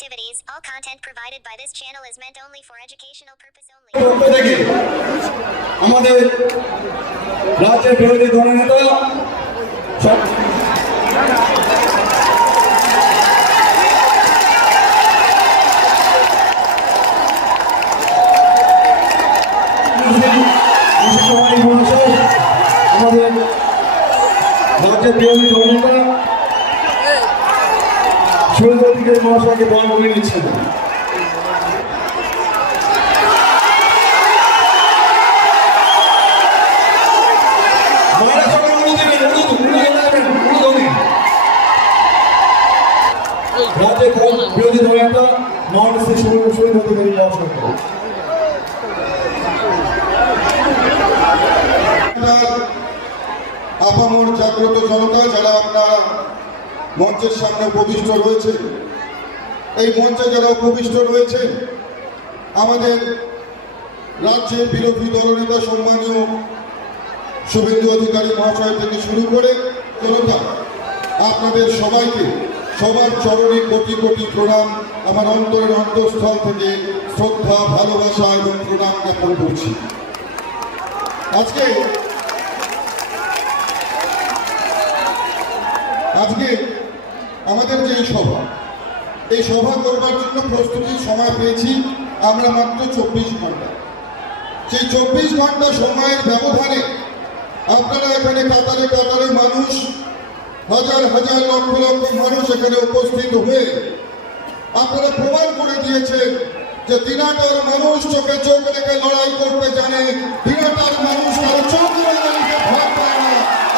activities. All content provided by this channel is meant only for educational purpose only. পক্ষ থেকে আমাদের রাজ্যের বিরোধী দলনেতা সব- মুর্শিদাবাদী মহাশয় আমাদের রাজ্যের বিরোধী দলনেতা উড়ু দেবেন উড়ু দেবেন রাজ্যের বিরোধী দলনেতা মহারাজ শ্রী সুরেন্দ্র অধিকারী মহাশয় আপামর জাগ্রত জনতা, যারা আপনার মঞ্চের সামনে উপবিষ্ট রয়েছে। এই মঞ্চে যারা উপবিষ্ট রয়েছে আমাদের রাজ্যের বিরোধী দলনেতা সম্মানীয় শুভেন্দু অধিকারী মহাশয় থেকে শুরু করে জনতা, আপনাদের সবাইকে সবার চরণে কোটি কোটি প্রণাম। আমার অন্তরের অন্তঃস্থল থেকে শ্রদ্ধা, ভালোবাসা এবং প্রণাম জ্ঞাপন করছি। আজকে আজকে আমাদের যে সভা, এই সভা করবার জন্য প্রস্তুতির সময় পেয়েছি আমরা মাত্র চব্বিশ ঘণ্টা। সেই চব্বিশ ঘণ্টা সময়ের ব্যবধানে আপনারা এখানে কাতারে কাতারে মানুষ, হাজার হাজার লক্ষ লক্ষ মানুষ এখানে উপস্থিত হয়ে আপনারা প্রমাণ করে দিয়েছেন যে দিনাটার মানুষ চোখে চোখ রেখে লড়াই করতে জানে দিনাটার মানুষ কারও চোখ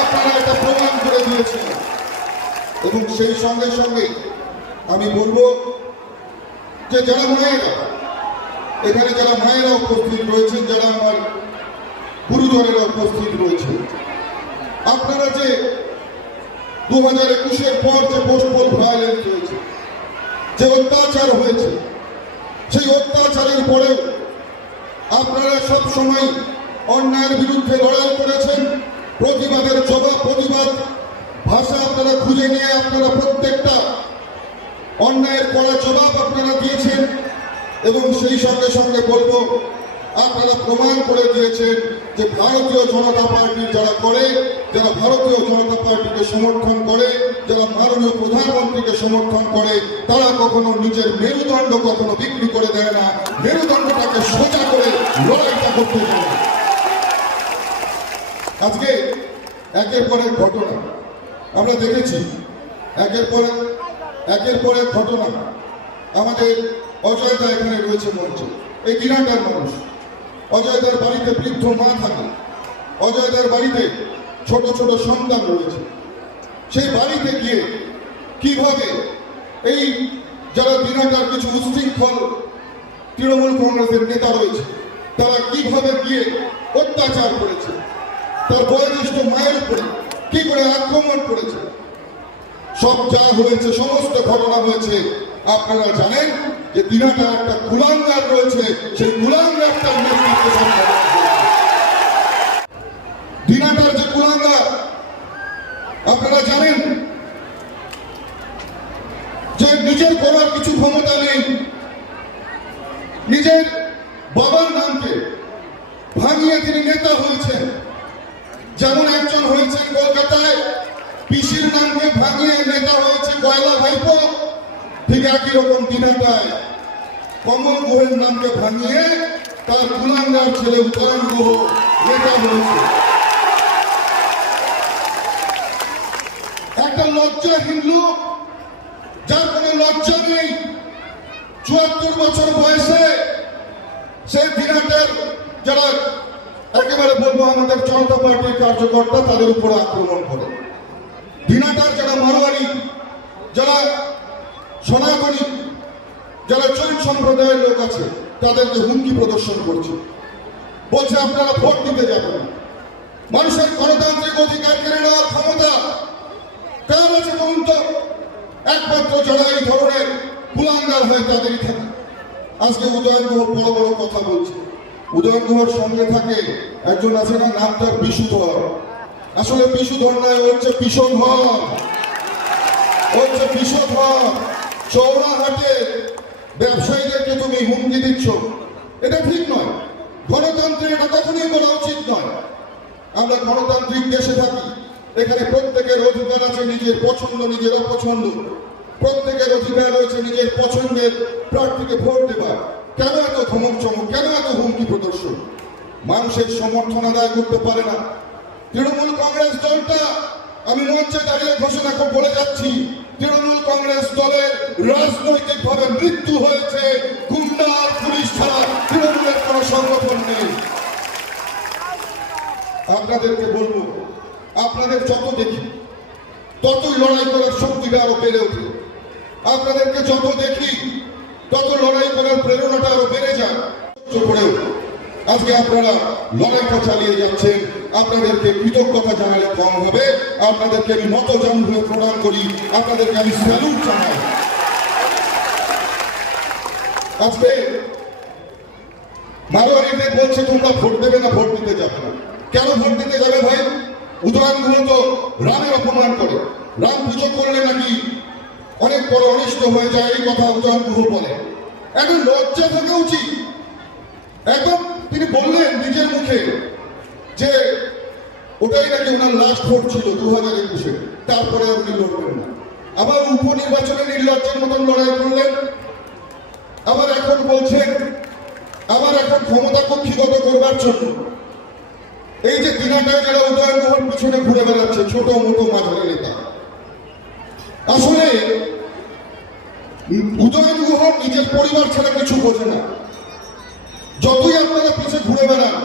আপনারা এটা প্রমাণ করে দিয়েছেন। এবং সেই সঙ্গে সঙ্গে আমি বলব যে যারা মায়েরা, এখানে যারা মায়েরা উপস্থিত রয়েছেন, যারা আমার গুরুজনেরা উপস্থিত রয়েছে আপনারা যে দু হাজার একুশের পর যে পোস্টপোল ভায়োলেন্স হয়েছে, যে অত্যাচার হয়েছে, সেই অত্যাচারের পরেও আপনারা সব সময় অন্যায়ের বিরুদ্ধে লড়াই করেছেন, প্রতিবাদের জবাব, প্রতিবাদ ভাষা আপনারা খুঁজে নিয়ে আপনারা প্রত্যেকটা অন্যায়ের কড়া জবাব আপনারা দিয়েছেন এবং সেই সঙ্গে সঙ্গে বলব, আপনারা প্রমাণ করে দিয়েছেন যে ভারতীয় জনতা পার্টি যারা করে, যারা ভারতীয় জনতা পার্টিকে সমর্থন করে, যারা মাননীয় প্রধানমন্ত্রীকে সমর্থন করে, তারা কখনো নিজের মেরুদণ্ড কখনো বিক্রি করে দেয় না। মেরুদণ্ডটাকে সোজা করে লড়াইটা করতে আজকে একের পর ঘটনা। আমরা দেখেছি একের পর একের পর এক ঘটনা আমাদের অজয়দা এখানে রয়েছে মঞ্চে। এই দিনাটার মানুষ। অজয়দার বাড়িতে বৃদ্ধ মা থাকে। অজয়দার বাড়িতে ছোট ছোট সন্তান রয়েছে। সেই বাড়িতে গিয়ে কীভাবে এই যারা দিনাটার কিছু উশৃঙ্খল তৃণমূল কংগ্রেসের নেতা রয়েছে, তারা কীভাবে গিয়ে অত্যাচার করেছে, তার বয়োজ্যেষ্ঠ মায়ের উপরে কি করে আক্রমণ করেছে? সব যা হয়েছে, সমস্ত ঘটনা হয়েছে। আপনারা জানেন যে দিনাটা একটা কুলাঙ্গার রয়েছে। সেই নেতৃত্বে। দিনাটার যে কুলাঙ্গার আপনারা জানেন যে নিজের করার কিছু ক্ষমতা নেই। নিজের বাবার নামকে ভাঙিয়ে তিনি নেতা হয়েছেন। যেমন একজন হয়েছেন কলকাতায় ঠিক একই রকম দিনাটায় কমল গুহের নামকে ভাঙিয়ে তার কুলাঙ্গার ছেলে উত্তরণ গুহ নেতা হয়েছে। একটা লজ্জাহীন লোক, যার কোনো লজ্জা নেই, চুয়াত্তর বছর বয়সে সেই দিনাটের যারা একেবারে বলব আমাদের জনতা পার্টির কার্যকর্তা, তাদের উপরে আক্রমণ করে। দিনাটার যারা মারোয়ারি যারা সনাতনী যারা চৈন সম্প্রদায়ের লোক আছে, তাদেরকে হুমকি প্রদর্শন করছে। বলছে, আপনারা ভোট দিতে যাবেন। মানুষের গণতান্ত্রিক অধিকার কেড়ে নেওয়ার ক্ষমতা কার আছে বলুন তো? একমাত্র যারা এই ধরনের কুলাঙ্গার হয়ে তাদেরই থাকে। আজকে উদয়ন গুহ বড় বড় কথা বলছে। উদয়ন গুহর সঙ্গে থাকে একজন আছে না, নাম তার বিশুধর। আসলে বিশুধর নয় হচ্ছে বিষধর। হচ্ছে বিষধর। চৌরাহাটে ব্যবসায়ীদেরকে তুমি হুমকি দিচ্ছ। এটা ঠিক নয়। গণতন্ত্রে এটা কখনোই বলা উচিত নয়। আমরা গণতান্ত্রিক দেশে থাকি। এখানে প্রত্যেকের অধিকার আছে নিজের পছন্দ, নিজের অপছন্দ। প্রত্যেকের অধিকার রয়েছে নিজের পছন্দের প্রার্থীকে ভোট দেবার। কেন এত ধমক চমক কেন এত হুমকি প্রদর্শন? মানুষের সমর্থন আদায় করতে পারে না। তৃণমূল কংগ্রেস দলটা, আমি মঞ্চে দাঁড়িয়ে ঘোষণা করে বলে যাচ্ছি, তৃণমূল কংগ্রেস দলের রাজনৈতিক ভাবে মৃত্যু হয়েছে। গুন্ডা আর পুলিশ ছাড়া তৃণমূলের কোনো সংগঠন নেই। আপনাদেরকে বলব, আপনাদের যত দেখি, ততই লড়াই করার শক্তিটা আরও বেড়ে ওঠে। আপনাদেরকে যত দেখি, তত লড়াই করার প্রেরণাটা আরও বেড়ে যায়। আজকে আপনারা লড়াইটা চালিয়ে যাচ্ছেন। আপনাদেরকে কৃতজ্ঞতা জানালে কম হবে। আপনাদেরকে আমি মত হয়ে প্রণাম করি। আপনাদেরকে আমি স্যালুট জানাই। আজকে মারোয়ারিদের বলছে, তোমরা ভোট দেবে না, ভোট দিতে যাবে না। কেন ভোট দিতে যাবে ভাই? উদাহরণগুলো তো রামের অপমান করে। রাম পুজো করলে নাকি অনেক বড় অনিষ্ট হয়ে যায়, এই কথা উদাহরণ বলে। এখন লজ্জা থাকা উচিত একদম তিনি বললেন নিজের মুখে যে ওটাই নাকি ওনার লাস্ট ভোট ছিল দু হাজার একুশে তারপরে আপনি লড়বেন না। আবার উপনির্বাচনে নির্লজ্জের মতন লড়াই করলেন। আবার এখন বলছেন, আবার এখন ক্ষমতা কক্ষিগত করবার জন্য। এই যে দিনাটায় যারা উদয়ন গুহর পিছনে ঘুরে বেড়াচ্ছে, ছোট মোটো মাঝারি নেতা। আসলে উদয়ন গুহ নিজের পরিবার ছাড়া কিছু বোঝে না। যতই আপনারা পিছে ঘুরে বেড়ান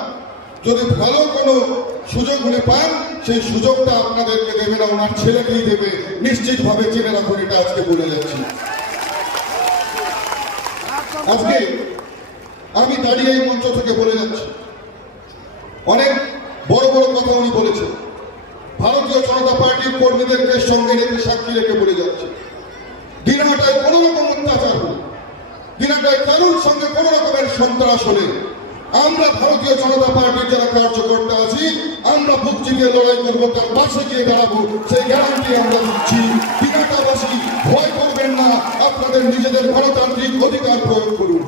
যদি ভালো কোনো সুযোগ পান, সেই সুযোগটা আপনাদেরকে দেবে না, ওনার ছেলেকেই দেবে। নিশ্চিতভাবে চেনে রাখুন, এটা আজকে বলে যাচ্ছি। আজকে আমি দাঁড়িয়ে এই মঞ্চ থেকে বলে যাচ্ছি। অনেক বড় বড় কথা উনি বলেছেন। ভারতীয় জনতা পার্টির কর্মীদেরকে সঙ্গে রেখে সাক্ষী রেখে বলে যাচ্ছে। দিনহাটায় কোনো রকম অত্যাচার হলে। দিনাটায় কারোর সঙ্গে কোন রকমের সন্ত্রাস হলে আমরা ভারতীয় জনতা আছি চিপিয়ে লড়াই করব, তার পাশে গিয়ে দাঁড়াবো, সেই গ্যারান্টি আমরা দিচ্ছি। দিনাটাবাসী ভয় করবেন না, আপনাদের নিজেদের গণতান্ত্রিক অধিকার প্রয়োগ করুন।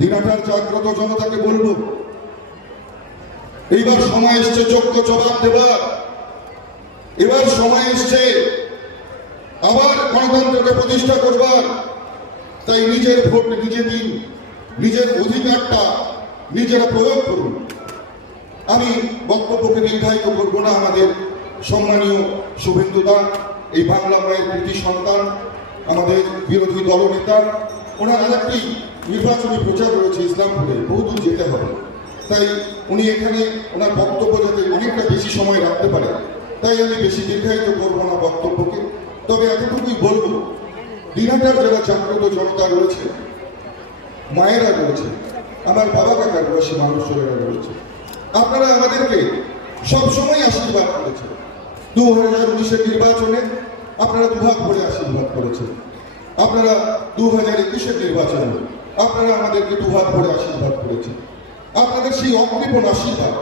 দিনাটার জাগ্রত জনতাকে বলব এইবার সময় এসছে, যোগ্য জবাব দেবার। এবার সময় এসছে, আবার গণতন্ত্রকে প্রতিষ্ঠা করবার। তাই নিজের ভোট নিজে দিন, নিজের অধিকারটা নিজেরা প্রয়োগ করুন। আমি বক্তব্যকে নির্ধারিত করব না, আমাদের সম্মানীয় শুভেন্দু দান এই বাংলা মায়ের কৃতি সন্তান, আমাদের বিরোধী দলনেতা। ওনার আর একটি নির্বাচনী প্রচার রয়েছে ইসলামপুরে বহুদূর যেতে হবে। তাই উনি এখানে ওনার বক্তব্য যাতে অনেকটা বেশি সময় রাখতে পারে, তাই আমি বেশি দীর্ঘায়িত করব না বক্তব্যকে। তবে এতটুকুই বলব, দিনাটার যারা জাগ্রত জনতা রয়েছে, মায়েরা রয়েছে, আমার বাবা কাকার বয়সী মানুষেরা রয়েছে আপনারা আমাদেরকে সবসময় আশীর্বাদ করেছেন। দু হাজার উনিশের নির্বাচনে আপনারা দুভাগ ভরে আশীর্বাদ করেছেন। আপনারা দু হাজার একুশের নির্বাচনে আপনারা আমাদেরকে দুভাগ ভরে আশীর্বাদ করেছেন। আপনাদের সেই অকৃপণ আশীর্বাদ,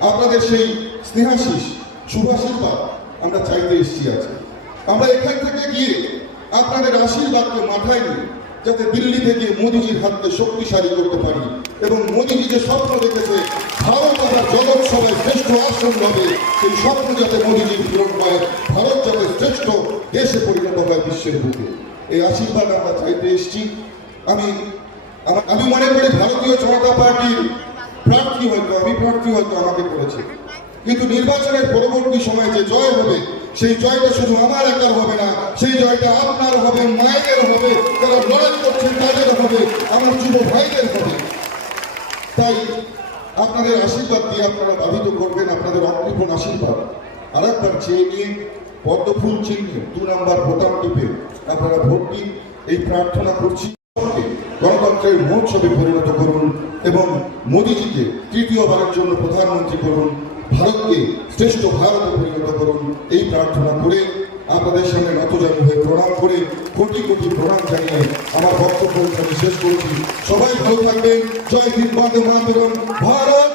আপনাদের সেই স্নেহাশিস শুভাশীর্বাদ আমরা চাইতে এসেছি আজকে। আমরা এখান থেকে গিয়ে আপনাদের আশীর্বাদকে মাথায় নিয়ে যাতে দিল্লি থেকে মোদীজির হাতকে শক্তিশালী করতে পারি এবং মোদীজি যে স্বপ্ন দেখেছে, ভারত আবার জগৎ সভায় শ্রেষ্ঠ আসন হবে সেই স্বপ্ন যাতে মোদীজির পূরণ হয়, ভারত যাতে শ্রেষ্ঠ দেশে পরিণত হয় বিশ্বের বুকে। এই আশীর্বাদ আমরা চাইতে এসেছি। আমি আমি মনে করি ভারতীয় জনতা পার্টির প্রার্থী হয়তো আমি প্রার্থী হয়তো আমাকে করেছে। কিন্তু নির্বাচনের পরবর্তী সময়ে যে জয় হবে, সেই জয়টা শুধু আমার একার হবে না, সেই জয়টা আপনার হবে মায়েদের হবে যারা লড়াই করছেন তাদের হবে আমার যুব ভাইদের হবে তাই আপনাদের আশীর্বাদ দিয়ে আপনারা বাধিত করবেন আপনাদের অকৃপণ আশীর্বাদ। আর একবার চেয়ে নিয়ে, পদ্মফুল চিহ্নে দু নম্বর বোতাম টিপে আপনারা ভোট দিন, এই প্রার্থনা করছি। গণতন্ত্রের মহোৎসবে পরিণত করুন এবং মোদীজিকে তৃতীয়বারের জন্য প্রধানমন্ত্রী করুন, ভারতকে শ্রেষ্ঠ ভারতে পরিণত করুন, এই প্রার্থনা করে আপনাদের সামনে নতজানু হয়ে প্রণাম করে কোটি কোটি প্রণাম জানিয়ে আমার বক্তব্য শেষ করেছি। সবাই ভালো থাকবেন। জয় হিন্দ, বন্দে মাতরম, ভারত।